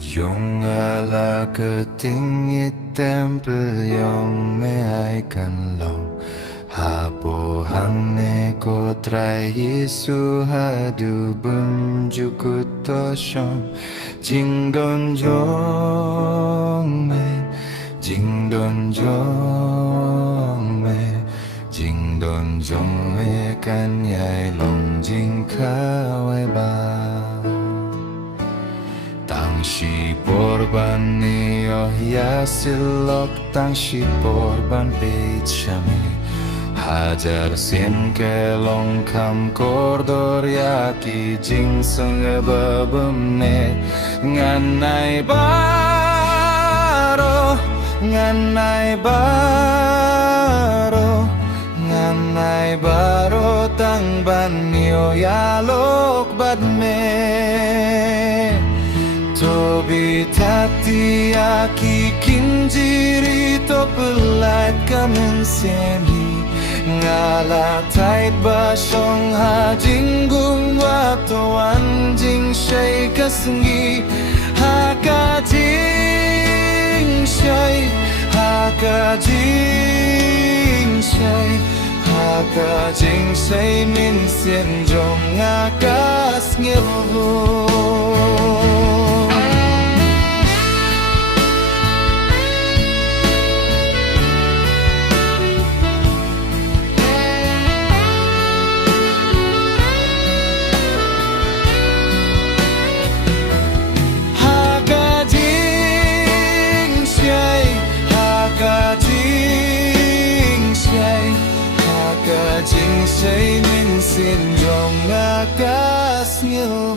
Yung ala ketingit tempel yung may kan long Hapo hang ne ko trai Yesu hadu bunjukut to shom Jing don jong me Jing don jong me Jing don jong me kan yai long jing kawai ba Tang si porban niyo ya silok tang si porban beit shami Hajar sin ke long kam kordor ya ki jing sung babumne nganai baro nganai baro nganai baro tang ban niyo ya lok badme Tobi tati aki kinjiri to pelat kamen semi Ngala tait ba shong ha jinggung wa to anjing shay kasengi Haka jing shay Haka jing shay Haka jing shay min sien jong akas ngebu Jing say min sin jong akas ngil